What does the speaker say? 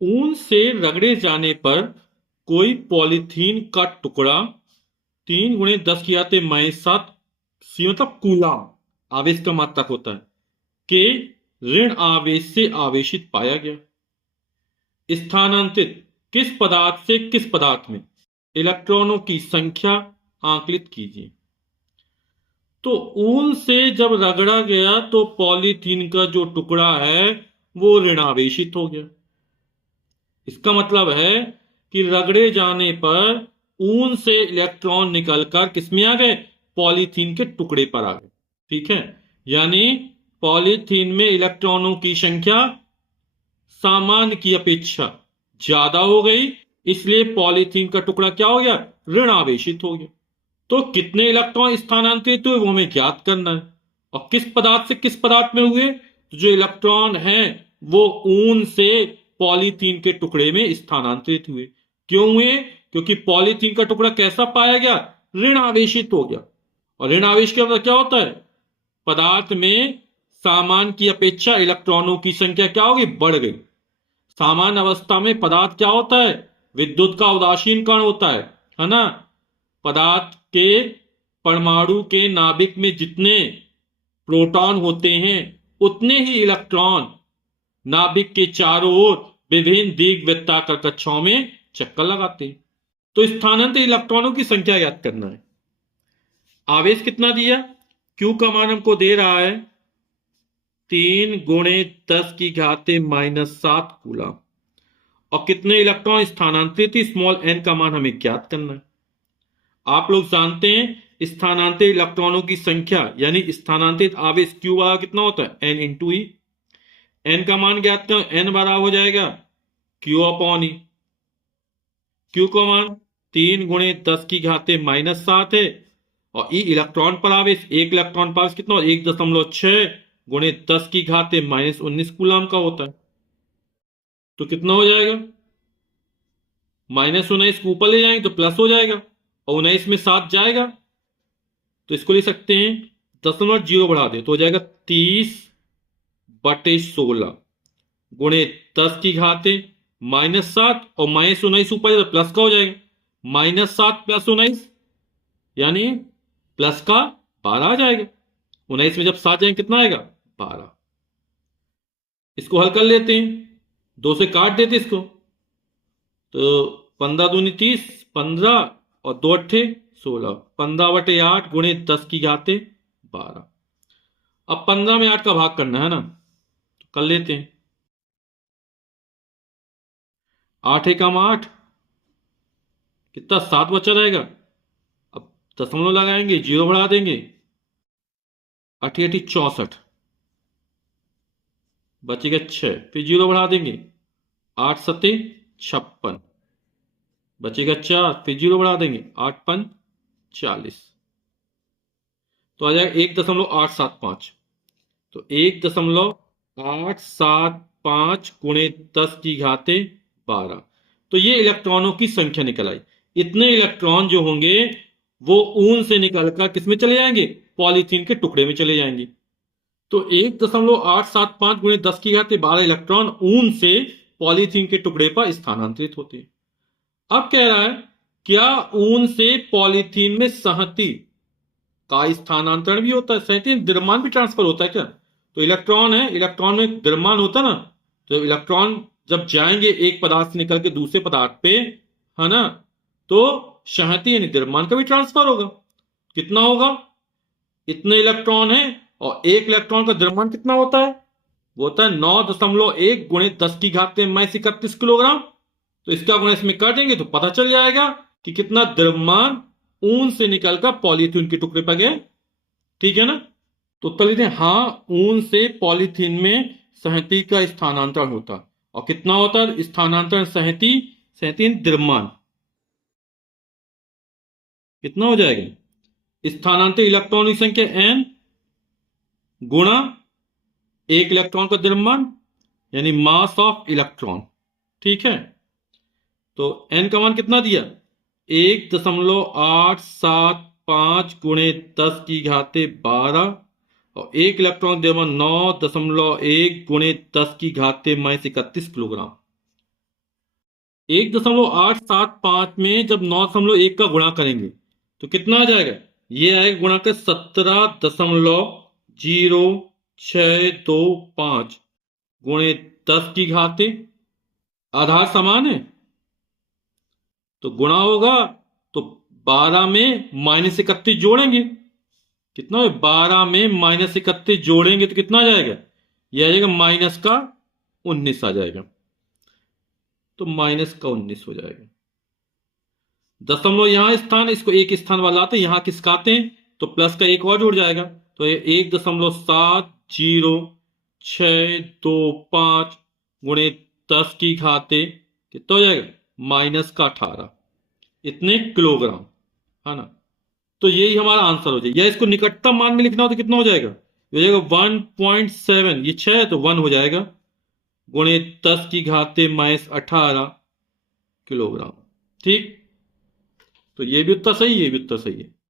ऊन से रगड़े जाने पर कोई पॉलीथीन का टुकड़ा 3 × 10⁻⁷ सी मतलब कूलाम आवेश का मात्रक होता है के ऋण आवेश से आवेशित पाया गया। स्थानांतरित किस पदार्थ से किस पदार्थ में इलेक्ट्रॉनों की संख्या आंकलित कीजिए। तो ऊन से जब रगड़ा गया तो पॉलीथीन का जो टुकड़ा है वो ऋणावेशित हो गया। इसका मतलब है कि रगड़े जाने पर ऊन से इलेक्ट्रॉन निकलकर किसमें आ गए, पॉलीथीन के टुकड़े पर आ गए। ठीक है, यानी पॉलीथीन में इलेक्ट्रॉनों की संख्या सामान्य की अपेक्षा ज्यादा हो गई, इसलिए पॉलीथीन का टुकड़ा क्या हो गया, ऋण आवेशित हो गया। तो कितने इलेक्ट्रॉन स्थानांतरित हुए वो हमें ज्ञात करना है, और किस पदार्थ से किस पदार्थ में हुए। तो जो इलेक्ट्रॉन हैं वो ऊन से पॉलीथीन के टुकड़े में स्थानांतरित हुए। क्यों हुए, क्योंकि पॉलीथीन का टुकड़ा कैसा पाया गया, ऋण आवेशित हो गया। और ऋण आवेश का मतलब क्या होता है, पदार्थ में सामान्य की अपेक्षा इलेक्ट्रॉनों की संख्या क्या होगी, बढ़ गई। सामान्य अवस्था में पदार्थ क्या होता है, विद्युत का उदासीन कण होता है ना। पदार्थ के परमाणु के नाभिक में जितने प्रोटॉन होते हैं उतने ही इलेक्ट्रॉन नाभिक के चारों ओर विभिन्न दीर्घवृत्ताकार कक्षाओं में चक्कर लगाते हैं। तो स्थानांतरित इलेक्ट्रॉनों की संख्या याद करना है। आवेश कितना दिया, Q का मान हमको दे रहा है 3 × 10⁻⁷ कूलम, और कितने इलेक्ट्रॉन स्थानांतरित, स्मॉल n का मान हमें ज्ञात करना है। आप लोग जानते हैं स्थानांतरित इलेक्ट्रॉनों की संख्या यानी स्थानांतरित आवेश Q बराबर कितना होता है, n × E। n का मान ज्ञात करो, n बराबर हो जाएगा Q/E। Q का मान 3 × 10⁻⁷ है, और E इलेक्ट्रॉन पर आवेश, एक इलेक्ट्रॉन पर आवेश कितना, 1.6 × 10⁻⁻19 कूलम का होता है। तो कितना हो जाएगा, -19 को ऊपर ले जाएंगे तो प्लस हो जाएगा, और 19 में 7 जाएगा तो इसको ले सकते हैं 0.0 बढ़ा दे तो हो जाएगा 30/16 गुणे 10⁻⁻7, और -19 ऊपर तो प्लस का हो जाएगा, -7 + 19 यानी प्लस का 12 आ जाएगा। 19 में जब 7 जाएंगे कितना आएगा, 12। इसको हल कर लेते हैं, 2 से काट देते इसको, तो 15 दूनी 30, 15 और 2 अट्ठे 16, 15/8 गुणे 10⁻12। अब 15 में 8 का भाग करना है ना, तो कर लेते हैं। 8 एकम 8, कितना 7 बचा रहेगा। अब दशमलव लगाएंगे, 0 बढ़ा देंगे, 8 × 8 = 64, बचेगा 6, फिर 0 बढ़ा देंगे, 8 × 7 = 56, बचेगा 4, फिर 0 बढ़ा देंगे, 8 × 5 = 40, तो आ जाएगा 1.875। तो 1.875 गुणे 10⁻12, तो ये इलेक्ट्रॉनों की संख्या निकल आई। इतने इलेक्ट्रॉन जो होंगे वो ऊन से निकलकर किसमें चले जाएंगे, पॉलीथीन के टुकड़े में चले जाएंगे। तो 1.875 गुणे 10⁻12 इलेक्ट्रॉन ऊन से पॉलीथीन के टुकड़े पर स्थानांतरित होते हैं। अब कह रहा है क्या ऊन से पॉलीथीन में संहति का स्थानांतरण भी होता है, संहति द्रव्यमान भी ट्रांसफर होता है क्या। तो इलेक्ट्रॉन है, इलेक्ट्रॉन में द्रव्यमान होता है ना, तो इलेक्ट्रॉन जब जाएंगे एक पदार्थ से निकल के दूसरे पदार्थ पे, है ना, तो संहति यानी द्रव्यमान का भी ट्रांसफर होगा। कितना होगा, इतने इलेक्ट्रॉन है और एक इलेक्ट्रॉन का द्रव्यमान कितना होता है, वो होता है 9.1 गुणे 10⁻31 किलोग्राम। तो इसका गुणा इसमें कर देंगे तो पता चल जाएगा कि कितना द्रव्यमान ऊन से निकलकर पॉलीथीन के टुकड़े पर गए। ठीक है ना, तो उत्तर लिखते हैं हाँ, ऊन से पॉलीथीन में संहति का स्थानांतरण होता। और कितना होता है स्थानांतरण, संहति, संहति द्रव्यमान कितना हो जाएगा, स्थानांतरित इलेक्ट्रॉन की संख्या n गुणा एक इलेक्ट्रॉन का द्रव्यमान यानी मास ऑफ इलेक्ट्रॉन। ठीक है, तो n का मान कितना दिया, 1.875 गुणे 10⁻12, और एक इलेक्ट्रॉन द्रव्यमान 9.1 गुणे 10⁻31 किलोग्राम। 1.875 में जब 9.1 का गुणा करेंगे तो कितना आ जाएगा? ये आएगा गुणा कर 17.0625 गुणे 10 की घाते, आधार समान है तो गुणा होगा, तो 12 में -31 जोड़ेंगे, कितना है? 12 में -31 जोड़ेंगे तो कितना आ जाएगा? यह आ जाएगा -19 आ जाएगा, तो -19 हो जाएगा। दशमलव यहां स्थान, इसको एक स्थान वाला आते, यहां किसका आते हैं तो प्लस का एक और जुड़ जाएगा, तो ये 1.7625 गुणे 10 की घाते कितना हो जाएगा? -18 इतने किलोग्राम, है ना। तो यही हमारा आंसर हो जाएगा। या इसको निकटतम मान में लिखना हो तो कितना हो जाएगा? ये हो जाएगा 1.7, ये 6 है तो 1 हो जाएगा, गुणे 10 की घाते -18 किलोग्राम। ठीक, तो ये भी उत्तर सही है, ये भी उत्तर सही है।